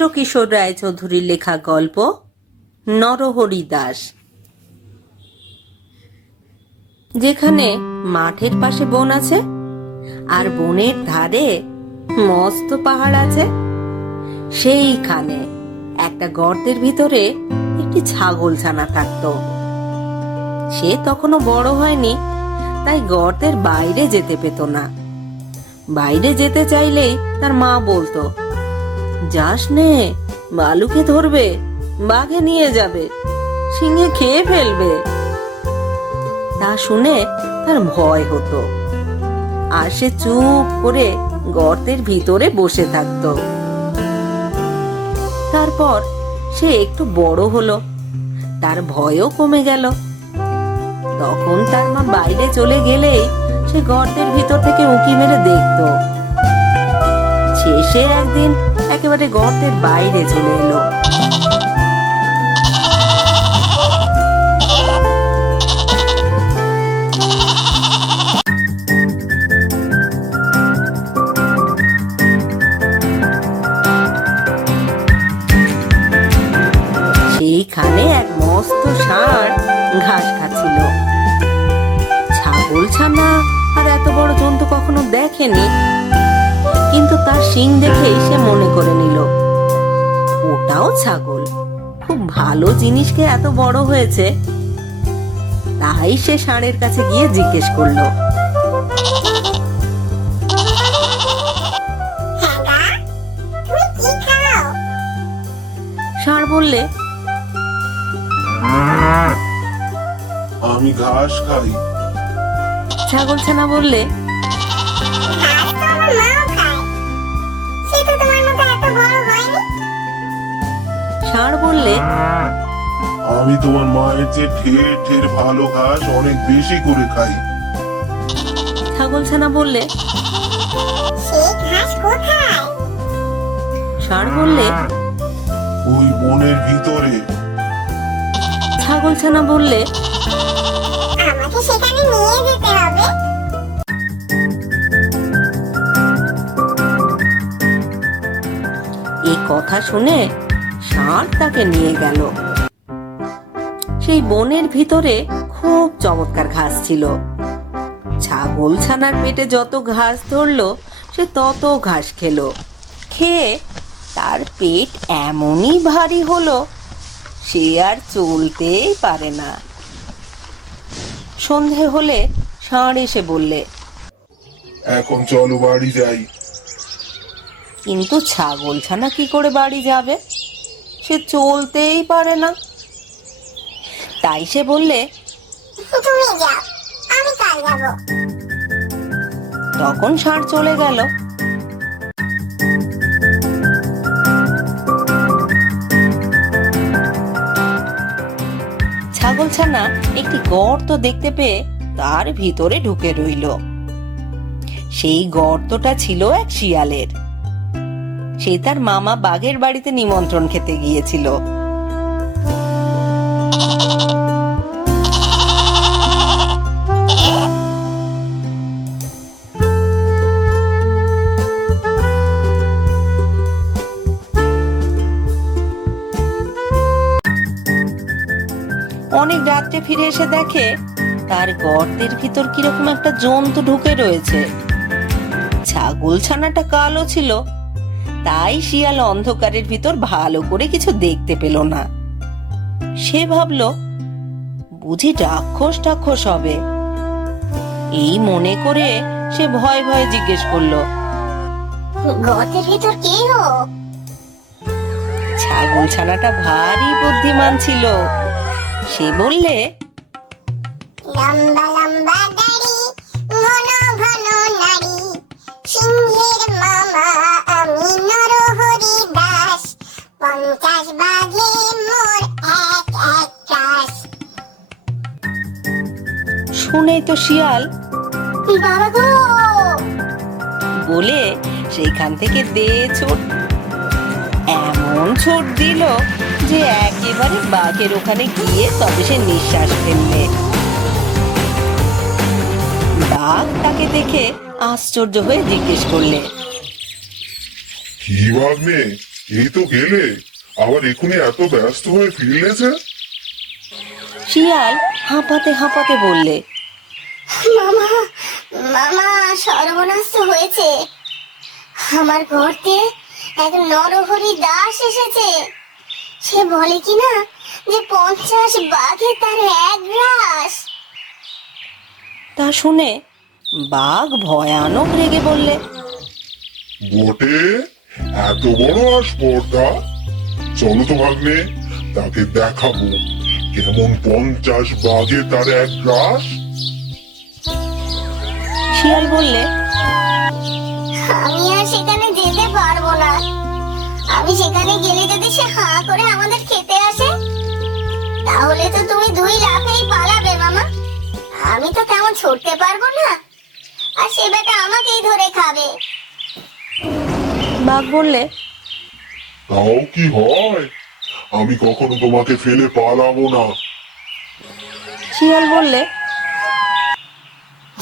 উপেন্দ্র কিশোর রায়চৌধুরীর লেখা গল্প নরহরি দাস। যেখানে মাঠের পাশে বন আছে আর বনের ধারে মস্ত পাহাড় আছে, সেইখানে একটা গর্তের ভিতরে একটি ছাগলছানা থাকতো। সে তখনো বড় হয়নি, তাই গর্তের বাইরে যেতে পেত না। বাইরে যেতে চাইলেই তার মা বলতো, যাস নে, বালুকে ধরবে, বাঘে নিয়ে যাবে, সিংহে খেয়ে ফেলবে। তা শুনে তার ভয় হতো, আর সে চুপ করে গর্তের ভিতরে বসে থাকতো। তারপর সে একটু বড় হলো, তার ভয়ও কমে গেল। তখন তার মা বাইরে চলে গেলেই সে গর্তের ভিতর থেকে উঁকি মেরে দেখতো। শেষে একদিন একেবারে গর্তের বাইরে চলে এলো। সেইখানে এক মস্ত ষাঁড় ঘাস খাচ্ছিল। ছাগলছানা আর এত বড় জন্তু কখনো দেখেনি, কিন্তু তার শিং দেখেই সে মনে করে নিল ওটাও ছাগল, খুব ভালো জিনিসকে এত বড় হয়েছে। তাই সে ষাঁড়ের কাছে গিয়ে জিজ্ঞেস করলো, ষাঁড় বললে, আমি ঘাস খাই। ছাগলছানা বললে, ষাঁড় বললে, আমি তোমার মায়ের যে ঢের ঢের ভালো ঘাস অনেক বেশি করে খাই। ছাগলছানা বললে, ষাঁড় বললে, ওই বনের ভিতরে। ছাগলছানা বললে, আমাকে সেখানে নিয়ে যেতে হবে। এই কথা শুনে ষাঁড় তাকে নিয়ে গেল। সেই বনের ভিতরে খুব চমৎকার ঘাস ছিল। ছাগলছানার পেটে যত ঘাস ধরলো সে তত ঘাস খেলো। খেয়ে তার পেট এমনই ভারী হলো সে আর চলতেই পারে না। সন্ধে হলে ষাঁড় এসে বললে, এখন চলো বাড়ি যাই। কিন্তু ছাগলছানা কি করে বাড়ি যাবে? সে চলতেই পারে না। তাই সে বললে, তুমি যাও, আমি কাল যাব। তখন ষাঁড় চলে গেল। ছাগলছানা একটি গর্ত দেখতে পেয়ে তার ভিতরে ঢুকে রইল। সেই গর্তটা ছিল এক শিয়ালের। সে তার মামা বাঘের বাড়িতে নিমন্ত্রণ খেতে গিয়েছিল। অনেক রাত্রে ফিরে এসে দেখে তার গর্তের ভিতর কিরকম একটা জন্তু ঢুকে রয়েছে। ছাগলছানাটা কালো ছিল, তাই শিয়াল অন্ধকারের ভিতর ভালো করে কিছু দেখতে পেল না। সে ভাবল বুঝি রাক্ষস টাক্ষস হবে। এই মনে করে সে ভয় ভয়ে জিজ্ঞেস করলো, গর্তের ভিতর কে গো? ছাগলছানাটা ভারী বুদ্ধিমান ছিল। সে বললে, লম্বা লম্বা দাড়ি, ঘন ঘন নাড়ি, সিংহের মামা আমি নরহরি দাস, 50 বাঘে মোর এক এক চাষ। শুনেই তো শিয়াল বাবা গো বলে সেইখান থেকে দে ছোট, এমন ছোট দিল যে একেবারে বাঘের ওখানে গিয়ে তবে সে নিঃশ্বাস ফেললে। বাঘ তাকে দেখে আশ্চর্য হয়ে জিজ্ঞেস করলে, কি ভাগ্নে, এই তো গেলে, আবার এখুনি এত ব্যস্ত হয়ে ফিরলে যে? শিয়াল হাঁপাতে হাঁপাতে বললে, মামা মামা সর্বনাশ তো হয়েছে। আমার গর্তে এক নরহরি দাস এসেছে। সে বলে কিনা যে 50 বাঘে তার এক গ্রাস। তা শুনে বাঘ ভয়ানক রেগে বললে, বটে, এত বড় আসপর্দা! চলো তো ভাগ্নে, তাকে দেখাবো কেমন 50 বাঘে তার এক গ্রাস। শিয়াল বললে, আমি আর সেখানে যেতে পারবো না। আমি সেখানে গেলে যদি সে হাঁ করে আমাদের খেতে আসে, তাহলে তো তুমি 2 লাফেই পালাবে মামা। আমি তো তেমন ছুটতে পারবো না, আর সে বেটা আমাকেই ধরে খাবে। বাঘ বললে, তাও কি হয়, আমি কখনো তোমাকে ফেলে পালাবো না। শিয়াল বললে,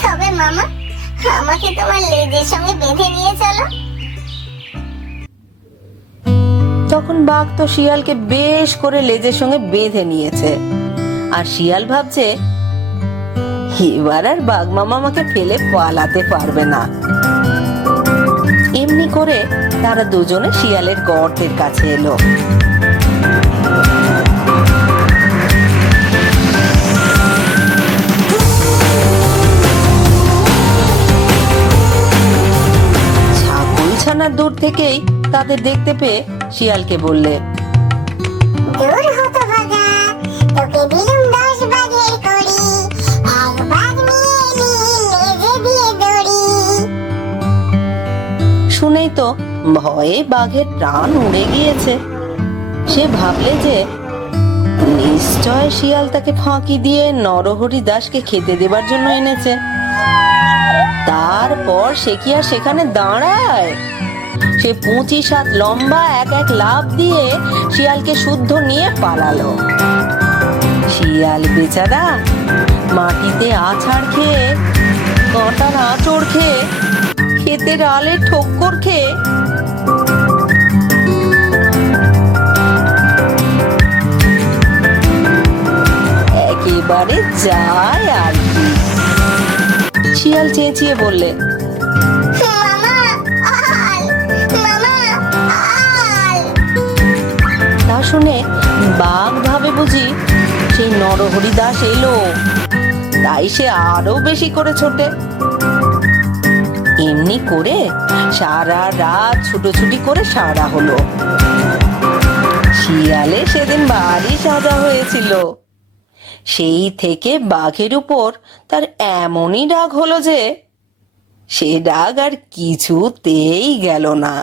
তবে মামা, আমাকে তোমার লেজের সঙ্গে বেঁধে নিয়ে চলো। তখন বাঘ তো শিয়ালকে বেশ করে লেজের সঙ্গে বেঁধে নিয়েছে। আর শিয়াল ভাবছে, এবার আর বাঘ মামা আমাকে ফেলে পালাতে পারবে না। এমনি করে তারা দুজনে শিয়ালের গর্তের কাছে এলো। ছাগলছানা দূর থেকেই তাদের দেখতে পেয়ে শিয়ালকে বললে, দূর হতো ভাগা, তোকে দিলুম 10 বাঘের কড়ি, এক বাঘ নিয়ে এলি লেজে দিয়ে দড়ি। শুনেই তো ভয়ে বাঘের প্রাণ উড়ে গিয়েছে। সে ভাবলে যে নিশ্চয় শিয়াল তাকে ফাঁকি দিয়ে নরহরি দাসকে খেতে দেবার জন্য এনেছে। তারপর সে কি আর সেখানে দাঁড়ায়? সে 25 হাত লম্বা এক এক লাফ দিয়ে শিয়ালকে শুদ্ধ নিয়ে পালালো। শিয়াল বেচারা মাটিতে আছাড় খেয়ে, কাঁটার আঁচড় খেয়ে, ক্ষেতের আলে ঠোক্কর খেয়ে একেবারে যায় আর কি। শিয়াল চেঁচিয়ে বললে, মামা আল, মামা আল। তা শুনে বাঘ ভাবে বুঝি সেই নরহরি দাস এলো, তাই সে আরো বেশি করে ছোটে। এমনি করে সারা রাত ছুটোছুটি করে সারা হলো। শিয়ালে সেদিন বাড়ি সাজা হয়েছিল। সেই থেকে বাঘের উপর তার এমনই রাগ হলো যে সে রাগ আর কিছুতেই গেল না।